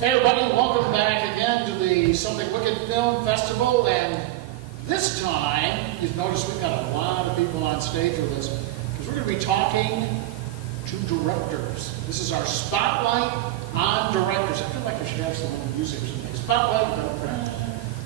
Hey everybody, welcome back again to the Something Wicked Film Festival, and this time, you've noticed we've got a lot of people on stage with us, because we're going to be talking to directors. This is our Spotlight on Directors. I feel like I should have some music or something. Spotlight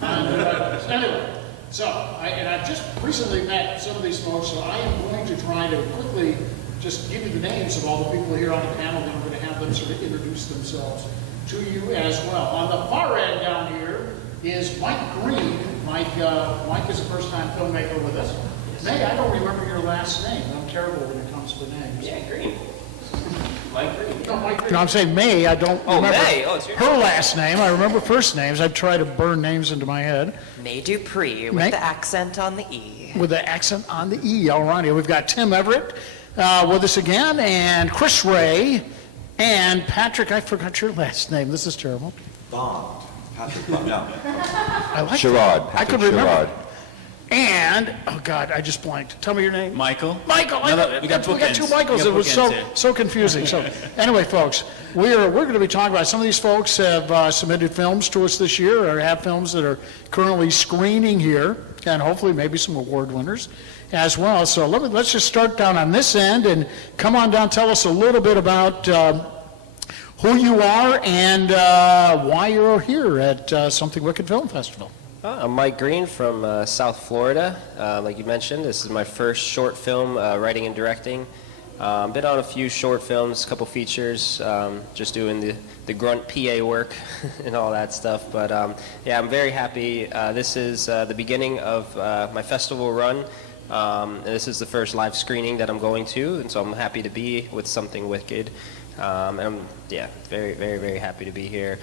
on Directors. Anyway, so, I've just recently met some of these folks, so I am going to try to quickly just give you the names of all the people here on the panel, and I'm going to have them sort of introduce themselves to you as well. On the far end down here is Mike Green. Mike is a first-time filmmaker with us. Yes. May, I don't remember your last name. I'm terrible when it comes to names. Yeah, Green. Mike Green. No, Mike Green. No, I'm saying May. I don't remember May. Oh, it's your her last name. I remember first names. I try to burn names into my head. May Dupree with the accent on the E. With the accent on the E. All righty. We've got Tim Everett with us again, and Chris Ray. And Patrick, I forgot your last name. This is terrible. Bond. Patrick Bond. No. I like Gerard. That. I could remember. And, oh God, I just blanked. Tell me your name. Michael. Michael. We got two Michaels. It was so confusing. So anyway, folks, we're going to be talking about, some of these folks have submitted films to us this year, or have films that are currently screening here, and hopefully maybe some award winners as well. So let's just start down on this end and come on down. Tell us a little bit about who you are and why you're here at Something Wicked Film Festival. I'm Mike Green from South Florida. Like you mentioned, this is my first short film writing and directing. Been on a few short films, a couple features, just doing the grunt PA work and all that stuff. But yeah, I'm very happy. This is the beginning of my festival run. And this is the first live screening that I'm going to, and so I'm happy to be with Something Wicked. And I'm, yeah, very, very, very happy to be here.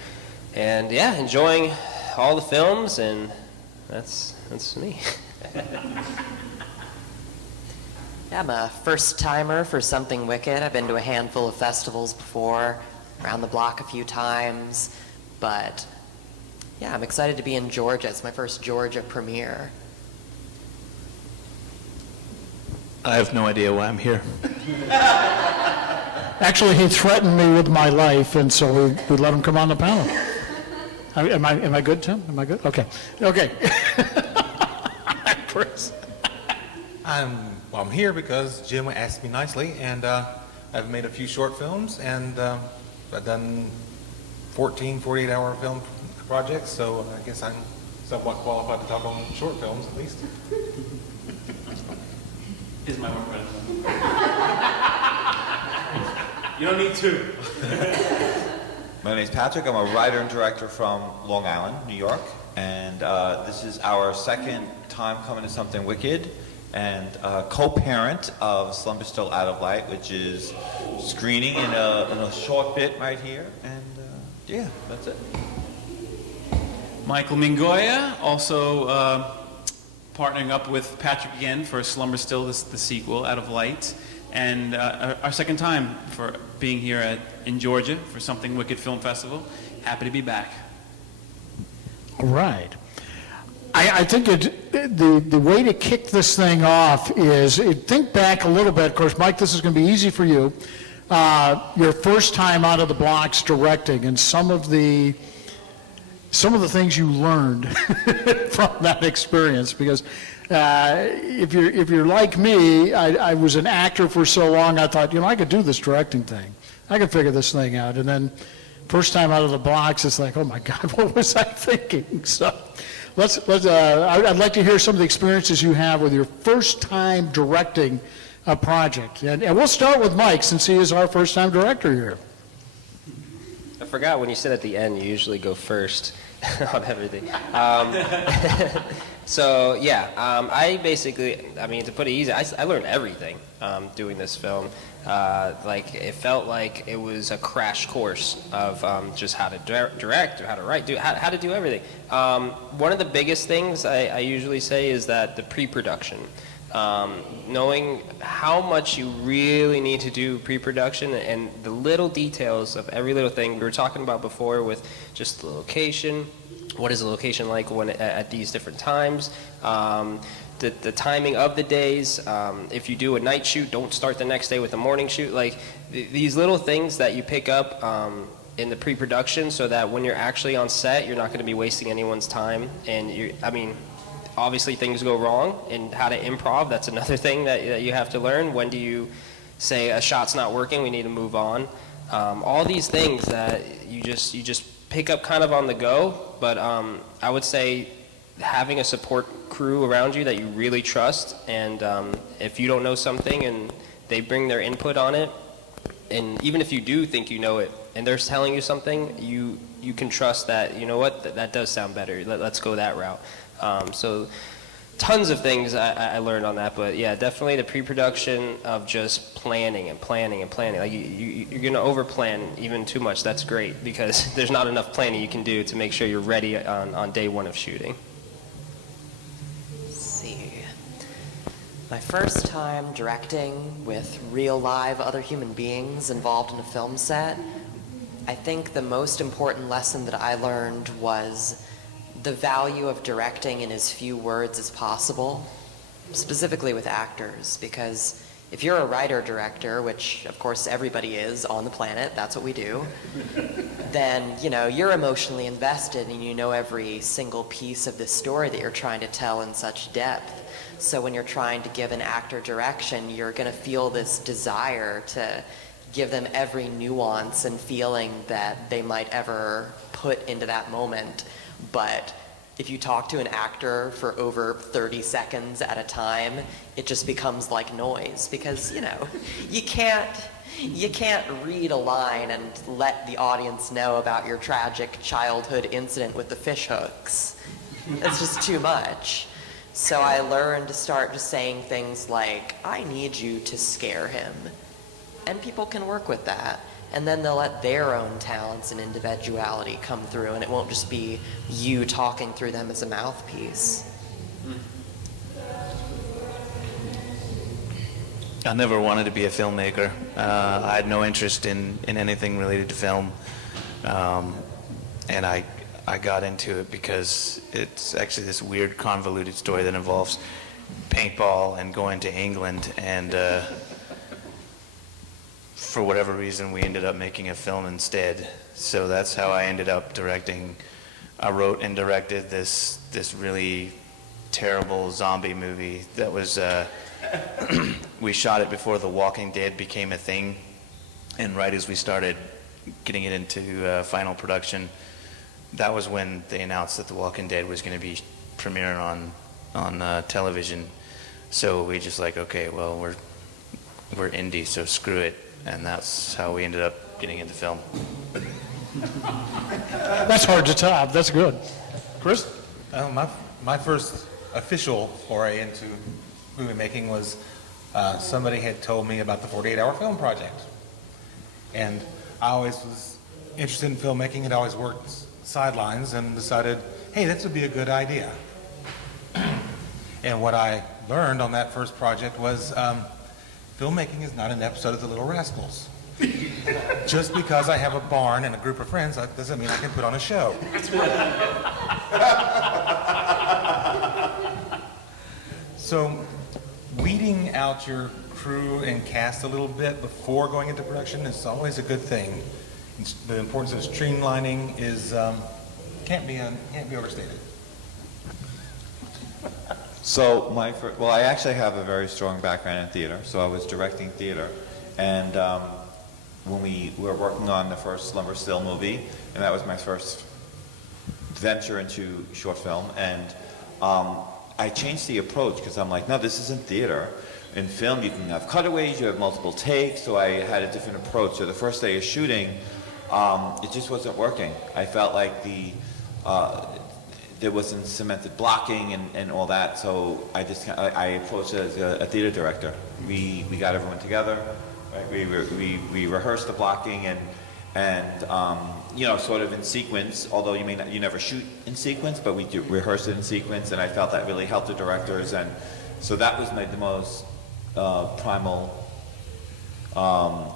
And yeah, enjoying all the films, and that's me. Yeah, I'm a first-timer for Something Wicked. I've been to a handful of festivals before, around the block a few times, but yeah, I'm excited to be in Georgia. It's my first Georgia premiere. I have no idea why I'm here. Actually, he threatened me with my life, and so we let him come on the panel. Am I good, Tim? Am I good? Okay. Chris. I'm here because Jim asked me nicely, and I've made a few short films, and I've done 48-hour film projects, so I guess I'm somewhat qualified to talk on short films, at least. Is my work present? You don't need to. My name is Patrick. I'm a writer and director from Long Island, New York, and this is our second time coming to Something Wicked, and co-parent of Slumber Still Out of Light, which is screening in a short bit right here, and yeah, that's it. Michael Mingoya, also partnering up with Patrick again for Slumber Still, the sequel, Out of Light. And our second time for being here in Georgia for Something Wicked Film Festival. Happy to be back. All right. I think the way to kick this thing off is think back a little bit. Of course, Mike, this is going to be easy for you. Your first time out of the blocks directing, and some of the things you learned from that experience, because if you're like me, I was an actor for so long, I thought, I could do this directing thing. I could figure this thing out. And then first time out of the blocks, it's like, oh my God, what was I thinking? So I'd like to hear some of the experiences you have with your first time directing a project. And we'll start with Mike, since he is our first time director here. I forgot when you said at the end, you usually go first on everything. So yeah, I basically, to put it easy, I learned everything doing this film. Like it felt like it was a crash course of just how to direct, or how to write, how to do everything. One of the biggest things I usually say is that the pre-production. Knowing how much you really need to do pre-production and the little details of every little thing we were talking about before, with just the location, what is the location like when at these different times, the timing of the days, if you do a night shoot, don't start the next day with a morning shoot. Like these little things that you pick up in the pre-production so that when you're actually on set, you're not going to be wasting anyone's time. And obviously things go wrong, and how to improv, that's another thing that you have to learn. When do you say a shot's not working, we need to move on? All these things that you just pick up kind of on the go, but I would say having a support crew around you that you really trust, and if you don't know something and they bring their input on it, and even if you do think you know it and they're telling you something, you can trust that, you know what, that does sound better, let's go that route. So tons of things I learned on that, but yeah, definitely the pre-production of just planning and planning and planning. Like you're going to over-plan even too much. That's great, because there's not enough planning you can do to make sure you're ready on day one of shooting. Let's see. My first time directing with real live other human beings involved in a film set, I think the most important lesson that I learned was the value of directing in as few words as possible, specifically with actors, because if you're a writer-director, which of course everybody is on the planet, that's what we do, then you're emotionally invested and you know every single piece of the story that you're trying to tell in such depth. So when you're trying to give an actor direction, you're going to feel this desire to give them every nuance and feeling that they might ever put into that moment. But if you talk to an actor for over 30 seconds at a time, it just becomes like noise, because you can't read a line and let the audience know about your tragic childhood incident with the fish hooks. It's just too much. So I learned to start just saying things like, I need you to scare him. And people can work with that. And then they'll let their own talents and individuality come through, and it won't just be you talking through them as a mouthpiece. I never wanted to be a filmmaker. I had no interest in anything related to film. And I got into it because it's actually this weird convoluted story that involves paintball and going to England, and for whatever reason, we ended up making a film instead. So that's how I ended up directing. I wrote and directed this really terrible zombie movie that was, we shot it before The Walking Dead became a thing. And right as we started getting it into final production, that was when they announced that The Walking Dead was going to be premiering on television. So we just like, okay, well, we're indie, so screw it. And that's how we ended up getting into film. That's hard to top. That's good. Chris? My first official foray into movie making was somebody had told me about the 48-hour film project. And I always was interested in filmmaking, had always worked sidelines, and decided, hey, this would be a good idea. And what I learned on that first project was filmmaking is not an episode of The Little Rascals. Just because I have a barn and a group of friends, that doesn't mean I can put on a show. So, weeding out your crew and cast a little bit before going into production is always a good thing. The importance of streamlining is can't be overstated. So I actually have a very strong background in theater. So I was directing theater, and when we were working on the first Slumber Still movie, and that was my first venture into short film, and I changed the approach because I'm like, no, this isn't theater. In film, you can have cutaways, you have multiple takes, so I had a different approach. So the first day of shooting, it just wasn't working. I felt like there wasn't cemented blocking and all that, so I approached it as a theater director. We got everyone together, right? We rehearsed the blocking and sort of in sequence, although you never shoot in sequence, but we rehearsed it in sequence, and I felt that really helped the directors, and so that was the most primal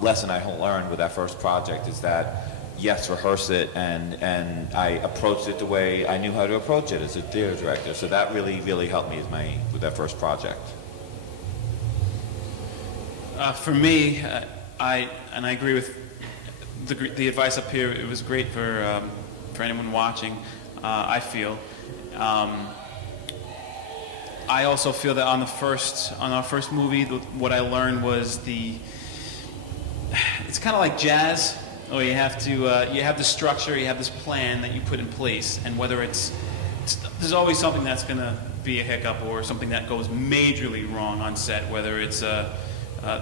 lesson I learned with that first project, is that yes, rehearse it, and I approached it the way I knew how to approach it as a theater director. So that really, really helped me with that first project. For me, I agree with the advice up here, it was great for anyone watching, I feel. I also feel that on our first movie, what I learned was it's kind of like jazz, or you have the structure, you have this plan that you put in place, and whether there's always something that's going to be a hiccup or something that goes majorly wrong on set, whether it's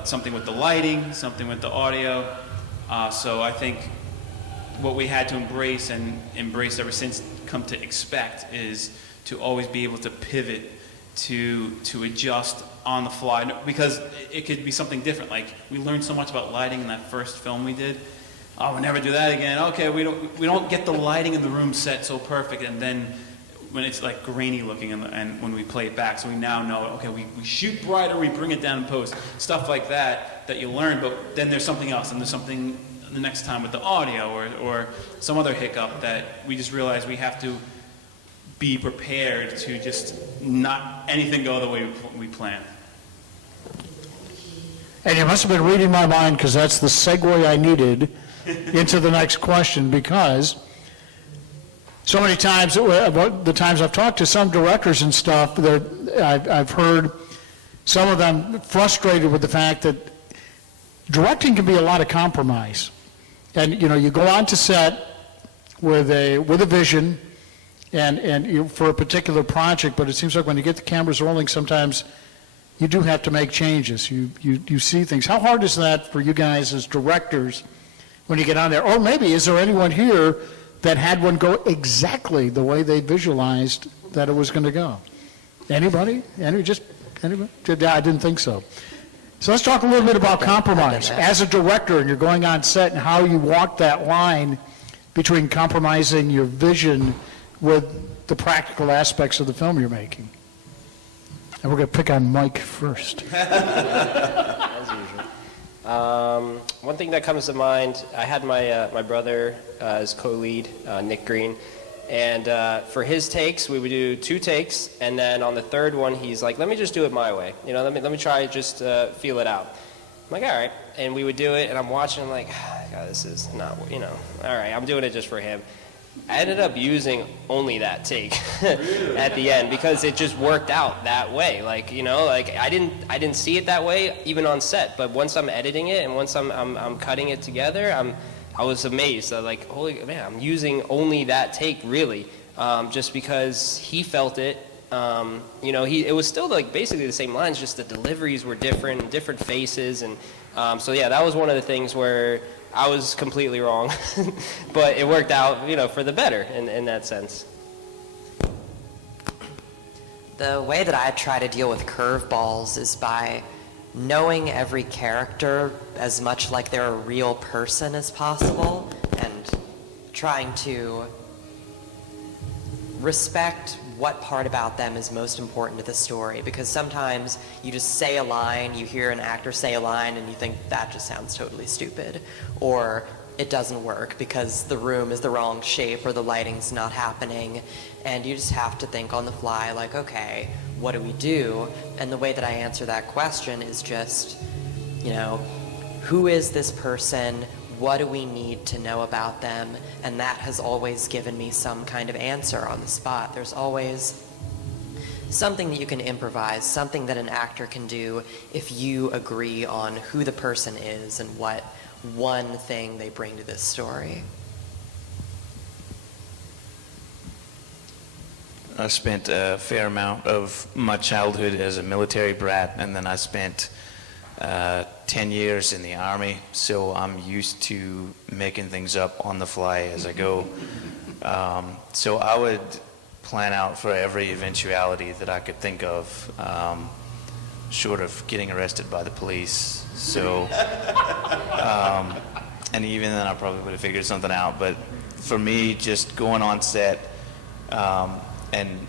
something with the lighting, something with the audio. So I think what we had to embrace ever since, come to expect, is to always be able to pivot, to adjust on the fly, because it could be something different. Like, we learned so much about lighting in that first film we did. Oh, we'll never do that again. Okay, we don't get the lighting in the room set so perfect, and then when it's like grainy looking and when we play it back, so we now know, okay, we shoot brighter, we bring it down in post, stuff like that you learn, but then there's something else, and there's something the next time with the audio or some other hiccup that we just realize we have to be prepared to just not anything go the way we plan. And you must have been reading my mind, because that's the segue I needed into the next question, because so many times, the times I've talked to some directors and stuff, I've heard some of them frustrated with the fact that directing can be a lot of compromise. And, you go on to set with a vision and for a particular project, but it seems like when you get the cameras rolling, sometimes you do have to make changes. You see things. How hard is that for you guys as directors when you get on there? Or maybe, is there anyone here that had one go exactly the way they visualized that it was going to go? Anybody? Anybody? Yeah, I didn't think so. So let's talk a little bit about compromise. As a director, and you're going on set, and how you walk that line between compromising your vision with the practical aspects of the film you're making. And we're going to pick on Mike first. As usual. One thing that comes to mind, I had my brother as co-lead, Nick Green, and for his takes, we would do 2 takes, and then on the third one, he's like, let me just do it my way. Let me try, just feel it out. I'm like, all right. And we would do it, and I'm watching, I'm like, God, this is not, all right, I'm doing it just for him. I ended up using only that take at the end, because it just worked out that way. Like, I didn't see it that way even on set, but once I'm editing it and once I'm cutting it together, I was amazed. Like, holy man, I'm using only that take really, just because he felt it. It was still like basically the same lines, just the deliveries were different, different faces, and so yeah, that was one of the things where I was completely wrong, but it worked out, for the better in that sense. The way that I try to deal with curveballs is by knowing every character as much like they're a real person as possible, and trying to respect what part about them is most important to the story, because sometimes you just say a line, you hear an actor say a line, and you think that just sounds totally stupid, or it doesn't work because the room is the wrong shape or the lighting's not happening, and you just have to think on the fly, like, okay, what do we do? And the way that I answer that question is just, who is this person? What do we need to know about them? And that has always given me some kind of answer on the spot. There's always something that you can improvise, something that an actor can do if you agree on who the person is and what one thing they bring to this story. I spent a fair amount of my childhood as a military brat, and then I spent 10 years in the Army, so I'm used to making things up on the fly as I go. So I would plan out for every eventuality that I could think of, short of getting arrested by the police. So, and even then I probably would have figured something out. But for me, just going on set and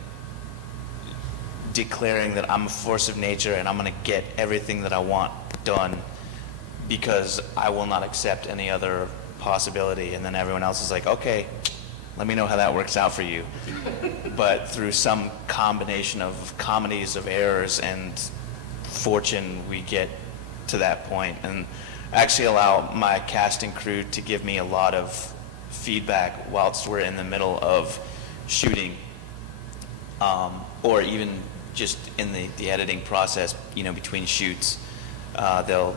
declaring that I'm a force of nature and I'm going to get everything that I want done because I will not accept any other possibility. And then everyone else is like, okay, let me know how that works out for you. But through some combination of comedies of errors and fortune, we get to that point. And I actually allow my casting crew to give me a lot of feedback whilst we're in the middle of shooting, or even just in the editing process, between shoots. They'll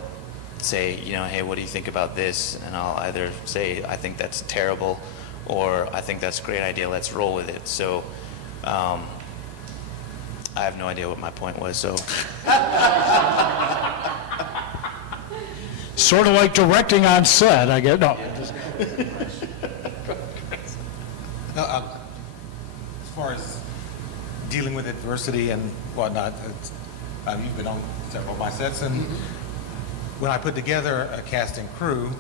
say, hey, what do you think about this? And I'll either say, I think that's terrible, or I think that's a great idea, let's roll with it. So I have no idea what my point was, so. Sort of like directing on set, I guess. No. No, as far as dealing with adversity and whatnot, you've been on several of my sets, and when I put together a cast and crew,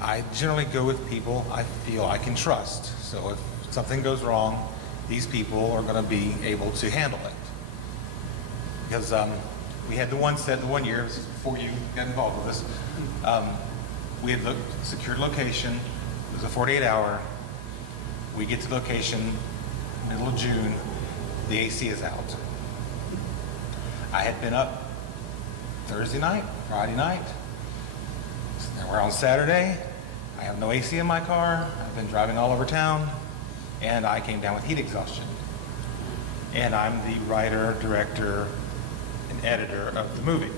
I generally go with people I feel I can trust. So if something goes wrong, these people are going to be able to handle it. Because we had the one set the one year, this is before you got involved with us. We had secured location. It was a 48-hour. We get to location, middle of June, the AC is out. I had been up Thursday night, Friday night, and we're on Saturday. I have no AC in my car. I've been driving all over town, and I came down with heat exhaustion. And I'm the writer, director, and editor of the movie,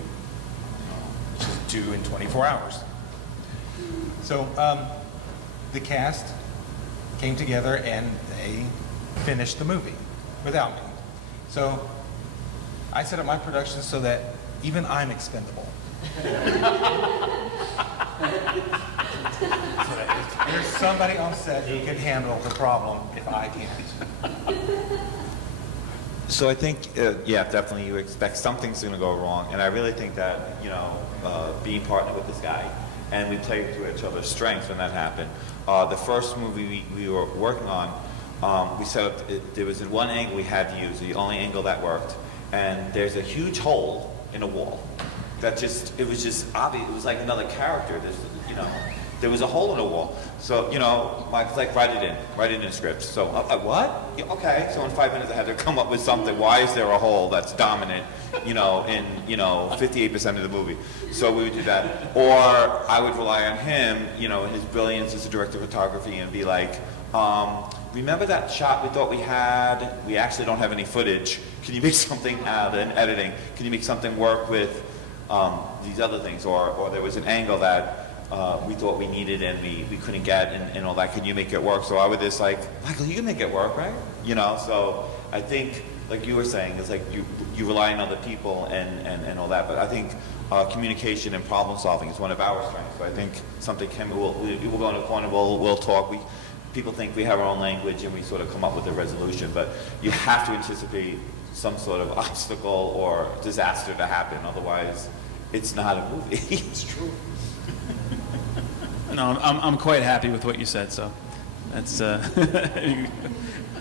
which is due in 24 hours. So the cast came together and they finished the movie without me. So I set up my production so that even I'm expendable. So that there's somebody on set who can handle the problem if I can't. So I think, yeah, definitely you expect something's going to go wrong, and I really think that, being partnered with this guy, and we played to each other's strengths when that happened. The first movie we were working on, we set up, there was in one angle we had to use, the only angle that worked, and there's a huge hole in a wall. It was just obvious, it was like another character, there was a hole in the wall. So, Mike's like, write it in the script. So, what? Yeah, okay, so in 5 minutes I had to come up with something. Why is there a hole that's dominant, in 58% of the movie? So we would do that. Or I would rely on him, in his brilliance as a director of photography, and be like, remember that shot we thought we had? We actually don't have any footage. Can you make something out in editing? Can you make something work with these other things? Or there was an angle that we thought we needed and we couldn't get and all that. Can you make it work? So I would just like, Michael, you can make it work, right? So I think, like you were saying, it's like you rely on other people and all that. But I think communication and problem solving is one of our strengths. So I think something we'll go in a corner, we'll talk. People think we have our own language and we sort of come up with a resolution, but you have to anticipate some sort of obstacle or disaster to happen. Otherwise, it's not a movie. It's true. No, I'm quite happy with what you said, so that's...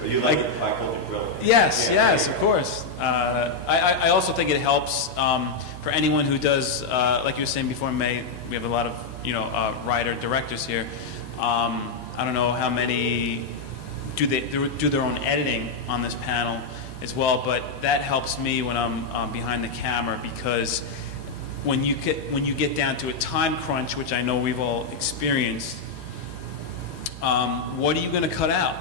You like it, Michael? Yes, of course. I also think it helps for anyone who does, like you were saying before, May, we have a lot of, writer-directors here. I don't know how many do their own editing on this panel as well, but that helps me when I'm behind the camera, because when you get down to a time crunch, which I know we've all experienced, what are you going to cut out?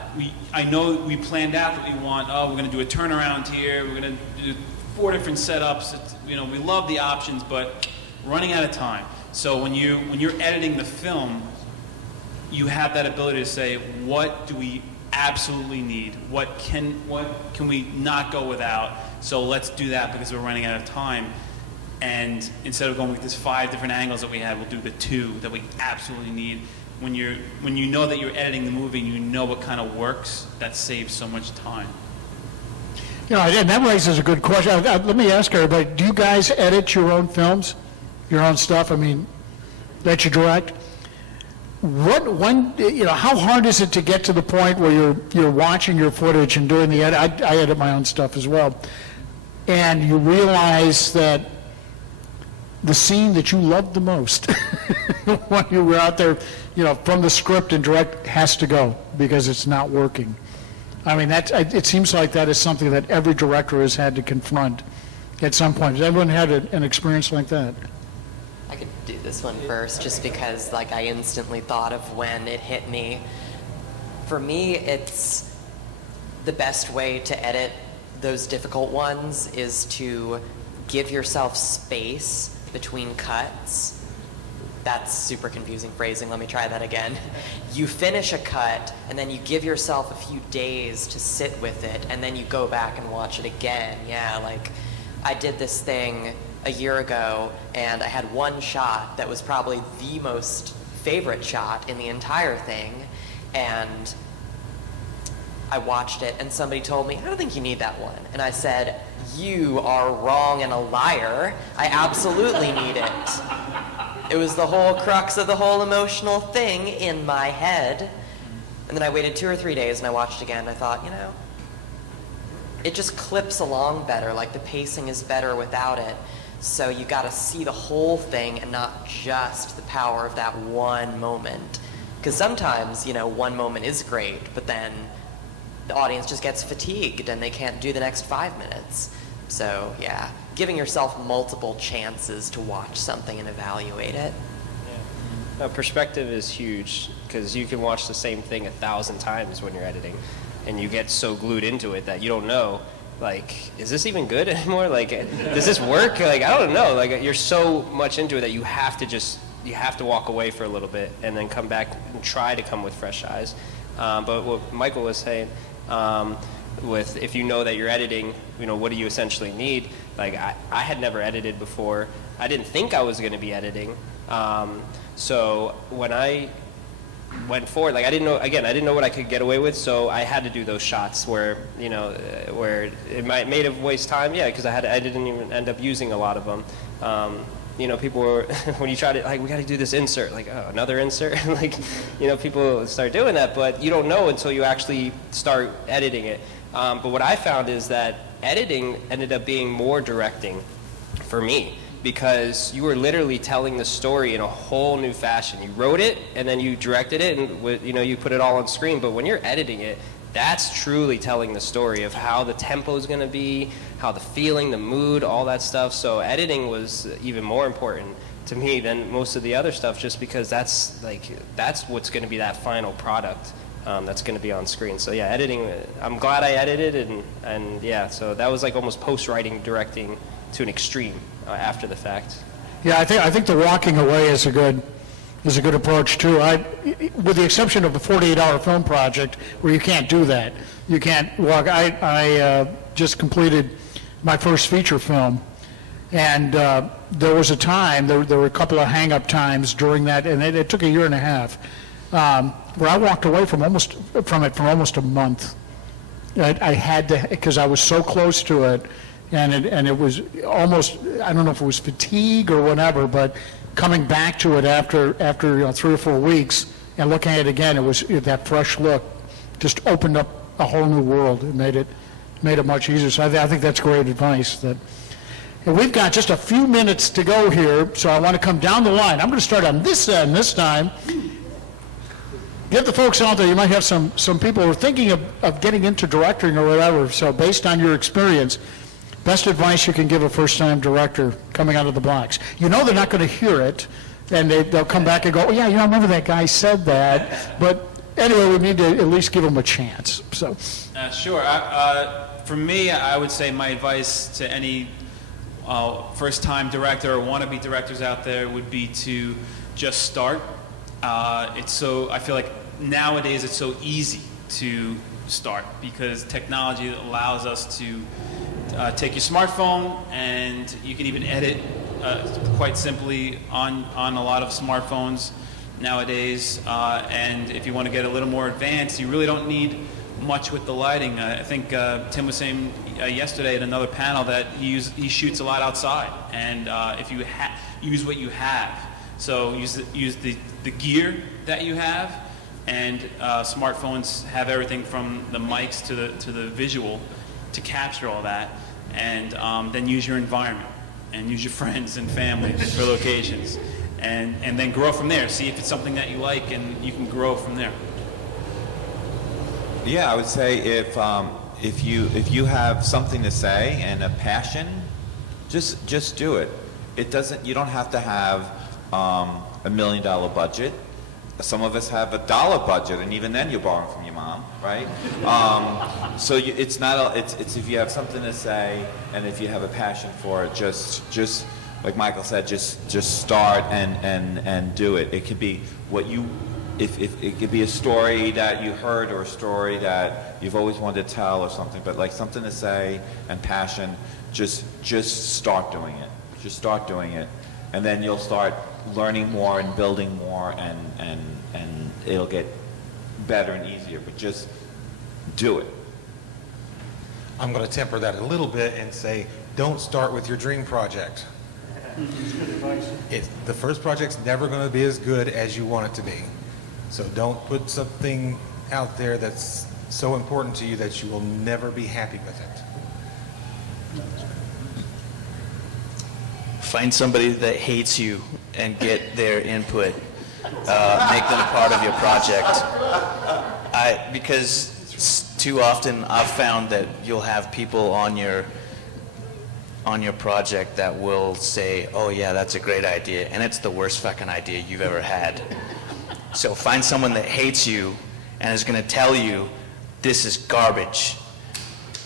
I know we planned out that we're going to do a turnaround here, we're going to do 4 different setups. We love the options, but we're running out of time. So when you're editing the film, you have that ability to say, what do we absolutely need? What can we not go without? So let's do that because we're running out of time. And instead of going with these 5 different angles that we had, we'll do the 2 that we absolutely need. When you know that you're editing the movie and you know what kind of works, that saves so much time. And that raises a good question. Let me ask everybody, do you guys edit your own films? Your own stuff? I mean, that you direct? How hard is it to get to the point where you're watching your footage and doing the edit? I edit my own stuff as well. And you realize that the scene that you loved the most when you were out there, from the script and direct has to go because it's not working. I mean, it seems like that is something that every director has had to confront at some point. Has everyone had an experience like that? I could do this one first, just because like I instantly thought of when it hit me. For me, it's the best way to edit those difficult ones is to give yourself space between cuts. That's super confusing phrasing. Let me try that again. You finish a cut, and then you give yourself a few days to sit with it, and then you go back and watch it again. Yeah, like I did this thing a year ago, and I had one shot that was probably the most favorite shot in the entire thing, and I watched it, and somebody told me, I don't think you need that one. And I said, you are wrong and a liar. I absolutely need it. It was the whole crux of the whole emotional thing in my head. And then I waited 2 or 3 days, and I watched again, and I thought, you know, it just clips along better, like the pacing is better without it. So you gotta see the whole thing and not just the power of that one moment. Because sometimes, you know, one moment is great, but then the audience just gets fatigued and they can't do the next 5 minutes. So yeah, giving yourself multiple chances to watch something and evaluate it. Perspective is huge, because you can watch the same thing 1,000 times when you're editing, and you get so glued into it that you don't know, like, is this even good anymore? Like, does this work? Like, I don't know. Like, you're so much into it that you have to walk away for a little bit and then come back and try to come with fresh eyes. But what Michael was saying, with if you know that you're editing, you know, what do you essentially need? Like, I had never edited before. I didn't think I was going to be editing. So when I went forward, like I didn't know what I could get away with, so I had to do those shots where, you know, where it may have wasted time, yeah, because I didn't even end up using a lot of them. You know, people were, when you try to, like, we got to do this insert, like, oh, another insert? Like, you know, people start doing that, but you don't know until you actually start editing it. But what I found is that editing ended up being more directing for me, because you were literally telling the story in a whole new fashion. You wrote it, and then you directed it, and you know, you put it all on screen. But when you're editing it, that's truly telling the story of how the tempo is going to be, how the feeling, the mood, all that stuff. So editing was even more important to me than most of the other stuff, just because that's what's going to be that final product that's going to be on screen. So yeah, editing, I'm glad I edited, and yeah, so that was like almost post-writing directing to an extreme after the fact. Yeah, I think the walking away is a good approach too. With the exception of the 48-hour film project where you can't do that. You can't walk. I just completed my first feature film, and there was a time, there were a couple of hang-up times during that, and it took a year and a half, where I walked away from it for almost a month. I had to, because I was so close to it, and it was almost, I don't know if it was fatigue or whatever, but coming back to it after 3 or 4 weeks and looking at it again, it was that fresh look just opened up a whole new world. It made it much easier. So I think that's great advice. And we've got just a few minutes to go here, so I want to come down the line. I'm going to start on this end this time. Get the folks out there. You might have some people who are thinking of getting into directing or whatever. So based on your experience, best advice you can give a first-time director coming out of the blocks. You know they're not going to hear it, and they'll come back and go, oh, yeah, you know, I remember that guy said that. But anyway, we need to at least give them a chance. So. Sure. For me, I would say my advice to any first-time director or wannabe directors out there would be to just start. I feel like nowadays it's so easy to start because technology allows us to take your smartphone, and you can even edit quite simply on a lot of smartphones nowadays. And if you want to get a little more advanced, you really don't need much with the lighting. I think Tim was saying yesterday at another panel that he shoots a lot outside, and if you use what you have, so use the gear that you have, and smartphones have everything from the mics to the visual to capture all that, and then use your environment and use your friends and family for locations, and then grow from there. See if it's something that you like, and you can grow from there. Yeah, I would say if you have something to say and a passion, just do it. You don't have to have $1 million budget. Some of us have a dollar budget, and even then you're borrowing from your mom, right? So it's not. It's if you have something to say, and if you have a passion for it, just like Michael said, just start and do it. It could be what you. If it could be a story that you heard or a story that you've always wanted to tell or something, but like something to say and passion, just start doing it. Just start doing it, and then you'll start learning more and building more, and it'll get better and easier. But just do it. I'm going to temper that a little bit and say, don't start with your dream project. The first project's never going to be as good as you want it to be. So don't put something out there that's so important to you that you will never be happy with it. Find somebody that hates you and get their input. Make them a part of your project. Because too often I've found that you'll have people on your project that will say, oh yeah, that's a great idea, and it's the worst fucking idea you've ever had. So find someone that hates you and is going to tell you this is garbage.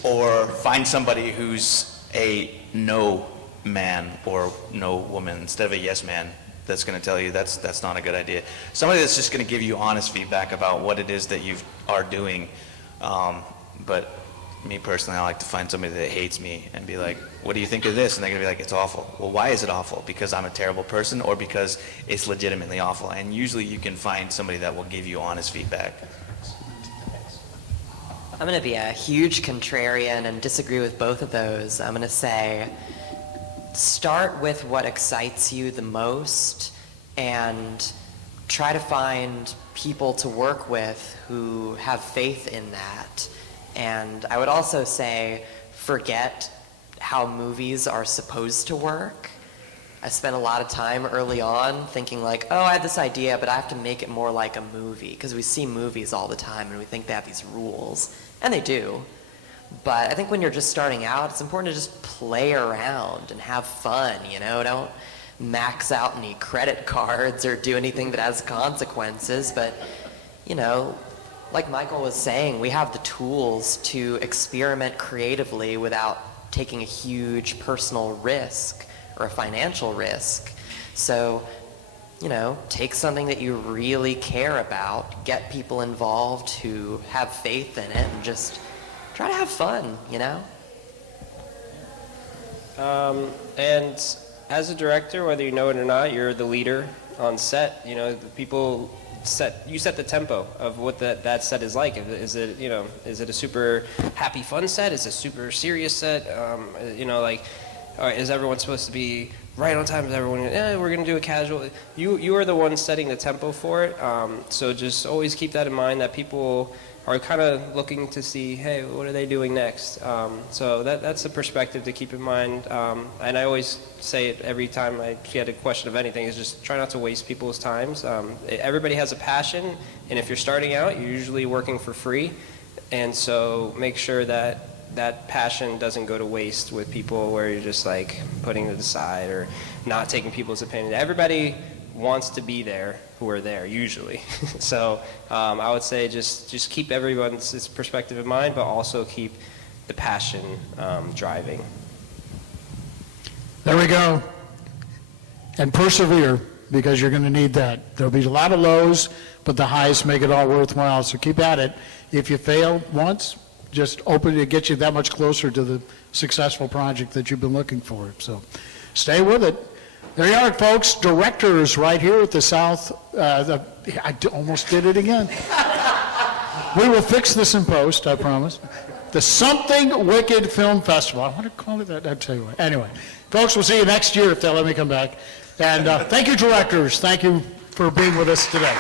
Or find somebody who's a no man or no woman instead of a yes man that's going to tell you that's not a good idea. Somebody that's just going to give you honest feedback about what it is that you are doing. But me personally, I like to find somebody that hates me and be like, what do you think of this? And they're going to be like, it's awful. Well, why is it awful? Because I'm a terrible person, or because it's legitimately awful? And usually you can find somebody that will give you honest feedback. I'm going to be a huge contrarian and disagree with both of those. I'm going to say, start with what excites you the most and try to find people to work with who have faith in that. And I would also say, forget how movies are supposed to work. I spent a lot of time early on thinking like, oh, I have this idea, but I have to make it more like a movie, because we see movies all the time and we think they have these rules, and they do. But I think when you're just starting out, it's important to just play around and have fun, you know? Don't max out any credit cards or do anything that has consequences, but, you know, like Michael was saying, we have the tools to experiment creatively without taking a huge personal risk or a financial risk. So, you know, take something that you really care about, get people involved who have faith in it, and just try to have fun, you know? And as a director, whether you know it or not, you're the leader on set. You know, the people you set the tempo of what that set is like. Is it, you know, is it a super happy fun set? Is it a super serious set? You know, like, is everyone supposed to be right on time? Is everyone, we're gonna do a casual? You are the one setting the tempo for it. So just always keep that in mind, that people are kind of looking to see, hey, what are they doing next? So that's a perspective to keep in mind. And I always say it every time I get a question of anything, is just try not to waste people's times. Everybody has a passion, and if you're starting out, you're usually working for free. And so make sure that that passion doesn't go to waste with people where you're just like putting it aside or not taking people's opinion. Everybody wants to be there who are there usually. So I would say just keep everyone's perspective in mind, but also keep the passion driving. There we go. And persevere, because you're going to need that. There'll be a lot of lows, but the highs make it all worthwhile. So keep at it. If you fail once, just open it, get you that much closer to the successful project that you've been looking for. So stay with it. There you are, folks. Directors right here at the South. I almost did it again. We will fix this in post, I promise. The Something Wicked Film Festival. I want to call it that. I'll tell you what. Anyway, folks, we'll see you next year if they'll let me come back. And thank you, directors. Thank you for being with us today.